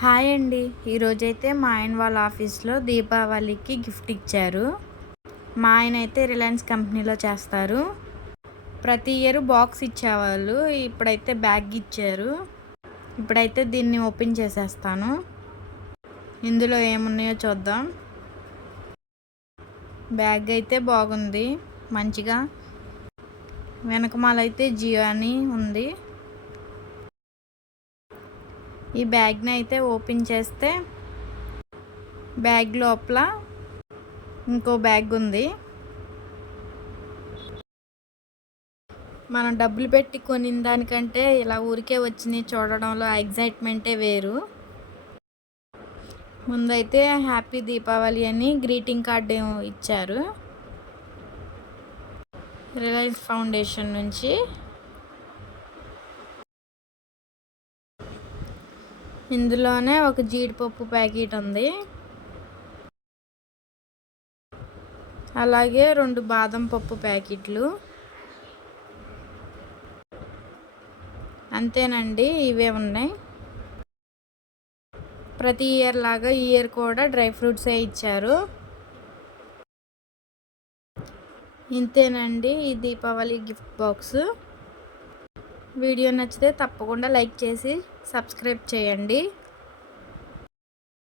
Hi అండి. ఈరోజైతే మా ఆయన వాళ్ళ ఆఫీస్లో దీపావళికి గిఫ్ట్ ఇచ్చారు. మా ఆయన అయితే రిలయన్స్ కంపెనీలో చేస్తారు. ప్రతి ఇయర్ బాక్స్ ఇచ్చేవాళ్ళు, ఇప్పుడైతే బ్యాగ్ ఇచ్చారు. ఇప్పుడైతే దీన్ని ఓపెన్ చేసేస్తాను. ఇందులో ఏమున్నాయో చూద్దాం. బ్యాగ్ అయితే బాగుంది మంచిగా. వెనకమాలైతే జియో అని ఉంది. ఈ బ్యాగ్ని అయితే ఓపెన్ చేస్తే బ్యాగ్ లోపల ఇంకో బ్యాగ్ ఉంది. మనం డబ్బులు పెట్టి కొనిన దానికంటే ఇలా ఊరికే వచ్చినాయి చూడడంలో ఆ ఎగ్జైట్మెంటే వేరు. ముందైతే హ్యాపీ దీపావళి అని గ్రీటింగ్ కార్డు ఇచ్చారు రిలయన్స్ ఫౌండేషన్ నుంచి. ఇందులోనే ఒక జీడిపప్పు ప్యాకెట్ ఉంది, అలాగే 2 బాదం పప్పు ప్యాకెట్లు. అంతేనండి, ఇవే ఉన్నాయి. ప్రతి ఇయర్ లాగా ఈ ఇయర్ కూడా డ్రై ఫ్రూట్సే ఇచ్చారు. ఇంతేనండి ఈ దీపావళి గిఫ్ట్ బాక్స్. వీడియో నచ్చితే తప్పకుండా లైక్ చేసి సబ్స్క్రైబ్ చేయండి.